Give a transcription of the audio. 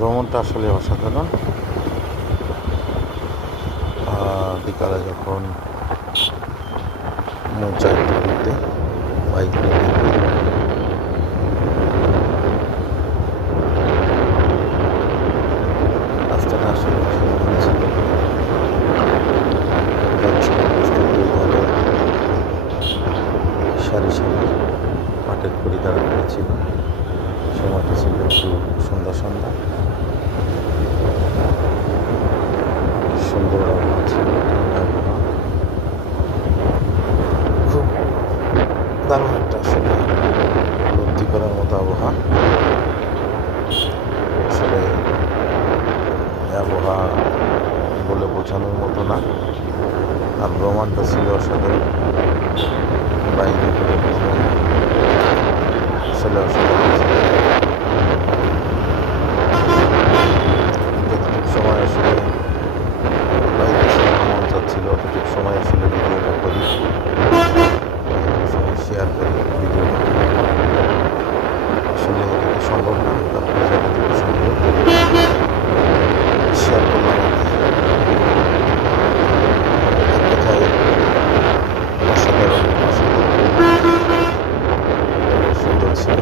ভ্রমণটা আসলে অসাধারণ। বিকালে যখন মন চায় একটু ঘুরতে, বাইক নিয়ে বের হই। রাস্তাটা আসলে অসাধারণ ছিল। যাচ্ছিলাম রাস্তার দুই ধারে সারি সারি পাটের খড়ি দ্বারা করা ছিল। সময়টা ছিল একটু সন্ধ্যা সন্ধ্যা, সুন্দর আবহাওয়া ছিল, ঠান্ডা আবহাওয়া, খুব দারুণ একটা আসলে উপলব্ধি করার মতো আবহাওয়া। আসলে এই আবহাওয়া বলে বোঝানোর মতো না। আর ভ্রমণটা ছিল অসাধারণ। বাইকে করে ভ্রমণ আসলে অসাধারণ ছিল। যতটুকু সময় আসলে বাইকে চালানোর মন চাচ্ছিল, অতটুকু সময় আসলে ভিডিওটা করি, অতটুকু সময় শেয়ার করি ভিডিওটা। আসলে এটা তো সম্ভব না, তারপরে যতটুকু সম্ভব শেয়ার করলাম আর কি। এক কথায় অসাধারণ, অসাধারণ, সুন্দর ছিল।